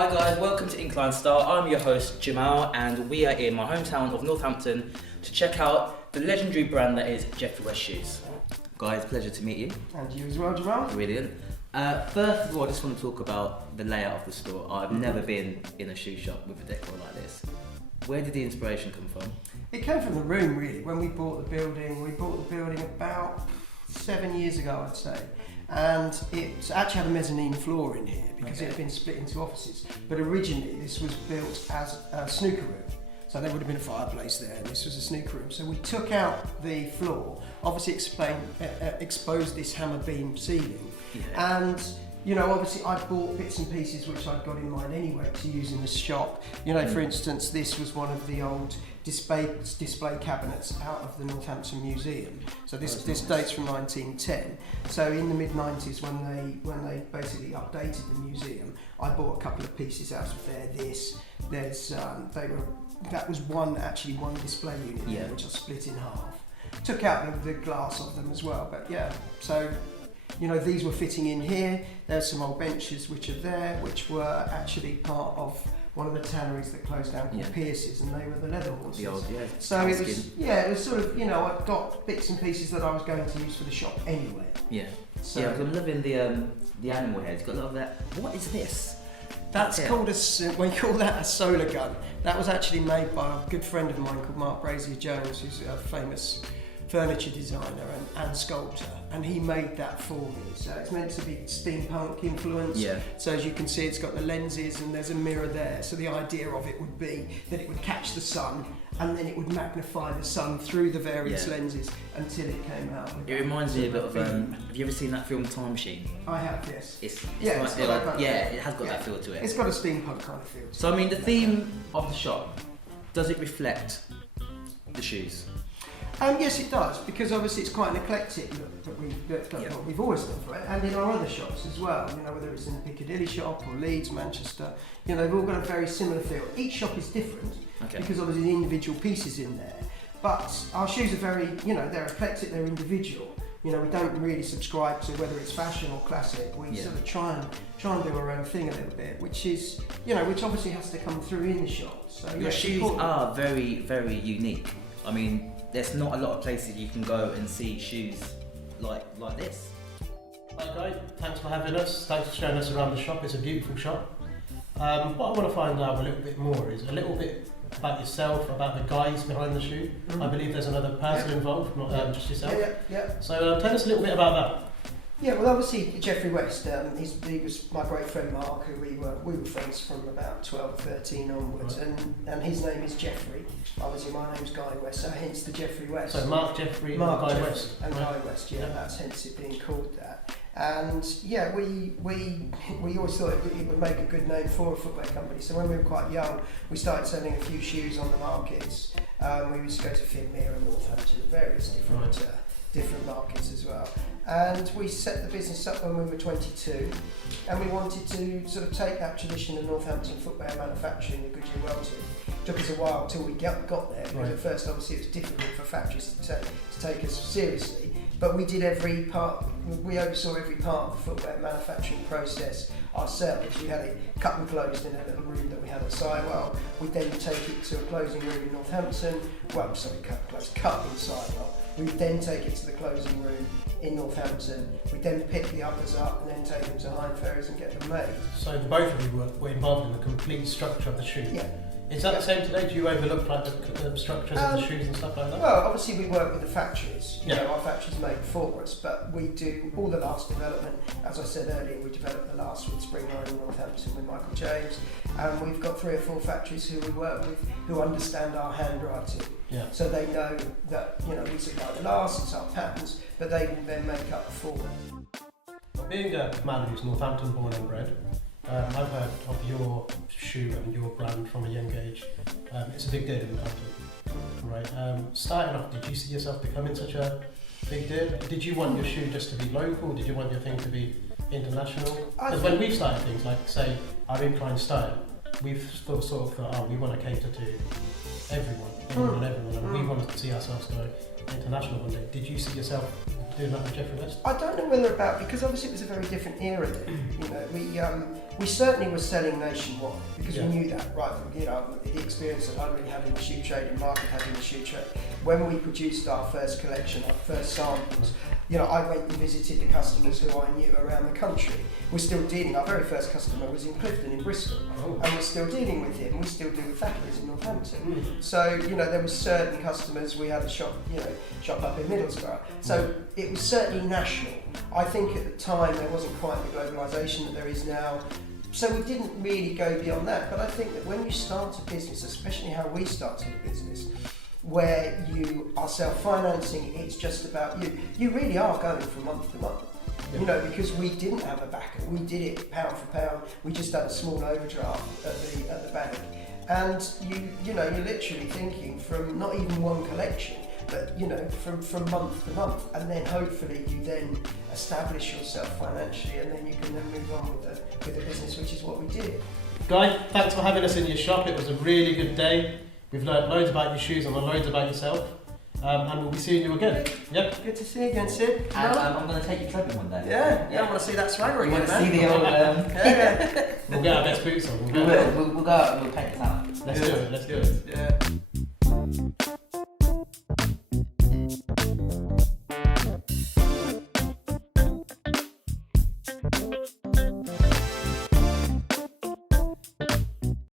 Hi guys, welcome to Inkline Style. I'm your host Jamal and we are in my hometown of Northampton to check out the legendary brand that is Jeffery shoes. Guys, pleasure to meet you. And you as well, Jamal. Brilliant. First of all, I just want to talk about the layout of the store. I've never been in a shoe shop with a decor like this. Where did the inspiration come from? It came from the room really. When we bought the building, about 7 years ago, I'd say. And it actually had a mezzanine floor in here because it had been split into offices. But originally this was built as a snooker room. So there would have been a fireplace there and this was a snooker room. So we took out the floor, obviously exposed this hammer beam ceiling. Yeah. And you know, obviously I bought bits and pieces which I'd got in mind anyway to use in the shop. You know, for instance, this was one of the old display cabinets out of the Northampton Museum. So this dates from 1910. So in the mid-90s when they basically updated the museum, I bought a couple of pieces out of there. That was one display unit there, which I split in half. Took out the glass of them as well, but yeah, so you know, these were fitting in here. There's some old benches which are there, which were actually part of one of the tanneries that closed down called Pierce's, and they were the leather horses. So it was sort of, you know, I've got bits and pieces that I was going to use for the shop anyway. Yeah. So, yeah, I'm loving the animal heads. Got a lot of that. What is this? That's called we call that a solar gun. That was actually made by a good friend of mine called Mark Brazier Jones, who's a famous furniture designer and sculptor, and he made that for me. So it's meant to be steampunk influenced. Yeah. So as you can see, it's got the lenses and there's a mirror there. So the idea of it would be that it would catch the sun and then it would magnify the sun through the various lenses until it came out. It reminds me a bit of, have you ever seen that film Time Machine? I have, yes. It has got that feel to it. It's got a steampunk kind of feel to it. So I mean, the theme of the shop, does it reflect the shoes? Yes, it does, because obviously it's quite an eclectic look that we've always done for it, and in our other shops as well. You know, whether it's in the Piccadilly shop or Leeds, Manchester, you know, they've all got a very similar feel. Each shop is different because obviously the individual pieces in there. But our shoes are very, you know, they're eclectic, they're individual. You know, we don't really subscribe to whether it's fashion or classic. We sort of try and do our own thing a little bit, which is, you know, which obviously has to come through in the shop. So your shoes are very, very unique. I mean, there's not a lot of places you can go and see shoes like this. Hi guys, thanks for having us. Thanks for showing us around the shop. It's a beautiful shop. What I want to find out a little bit more is a little bit about yourself, about the guys behind the shoe. I believe there's another person involved, not just yourself. Yeah. So tell us a little bit about that. Yeah, well, obviously Jeffery West. He was my great friend Mark, who we were friends from about 12, 13 onwards, and his name is Jeffery. Obviously, my name's Guy West, so hence the Jeffery West. So Mark Jeffery and Guy West. And Guy West, that's hence it being called that. And yeah, we always thought it would make a good name for a footwear company. So when we were quite young, we started selling a few shoes on the markets. We used to go to Finmere and Northampton, various different markets as well. And we set the business up when we were 22, and we wanted to sort of take that tradition of Northampton footwear manufacturing, the Goodyear welting. It took us a while till we got there, because at first obviously it was difficult for factories to take us seriously, but we oversaw every part of the footwear manufacturing process ourselves. We had it cut and closed in a little room that we had at Sidewell. We'd then take it to a closing room in Northampton, cut in Sidewell. We'd then take it to the closing room in Northampton. We'd then pick the others up and then take them to Hind Ferries and get them made. So the both of you were involved in the complete structure of the shoe? Yeah. Is that the same today? Do you overlook like the structures of the shoes and stuff like that? Well, obviously we work with the factories. You know, our factories make for us, but we do all the last development. As I said earlier, we developed the last with Spring Line in Northampton with Michael James, and we've got 3 or 4 factories who we work with who understand our handwriting. Yeah. So they know that, you know, we supply the last, it's our patterns, but they will then make up the forward. Well, being a man who's Northampton born and bred, I've heard of your shoe and your brand from a young age. It's a big deal in Northampton, right? Starting off, did you see yourself becoming such a big deal? Did you want your shoe just to be local? Did you want your thing to be international? Because when we've started things like, say, our Inkline style, we've sort of thought, oh, we want to cater to everyone, and we want to see ourselves go international one day. Did you see yourself doing that with Jeffery West? I don't know whether about, because obviously it was a very different era then. You know, we certainly were selling nationwide because we knew that, right? You know, the experience that I really had in the shoe trade and Mark had in the shoe trade. When we produced our first collection, our first samples, you know, I went and visited the customers who I knew around the country. We're still dealing, our very first customer was in Clifton in Bristol, and we're still dealing with him. We still do with Thackeray's in Northampton. So, you know, there were certain customers, we had a shop, shop up in Middlesbrough. So it was certainly national. I think at the time there wasn't quite the globalisation that there is now. So we didn't really go beyond that. But I think that when you start a business, especially how we started a business, where you are self-financing, it's just about you. You really are going from month to month. You know, because we didn't have a backer. We did it pound for pound. We just had a small overdraft at the bank. And you're literally thinking from not even one collection, but from month to month, and then hopefully you then establish yourself financially, and then you can then move on with the business, which is what we did. Guy, thanks for having us in your shop. It was a really good day. We've learned loads about your shoes and loads about yourself. And we'll be seeing you again. Yep. Good to see you again, Sid. And I'm going to take you clubbing one day. Yeah, I want to see that swagger You again, want to see the old... Yeah. We'll get our best boots on. We'll go out and we'll paint it out. Let's do it.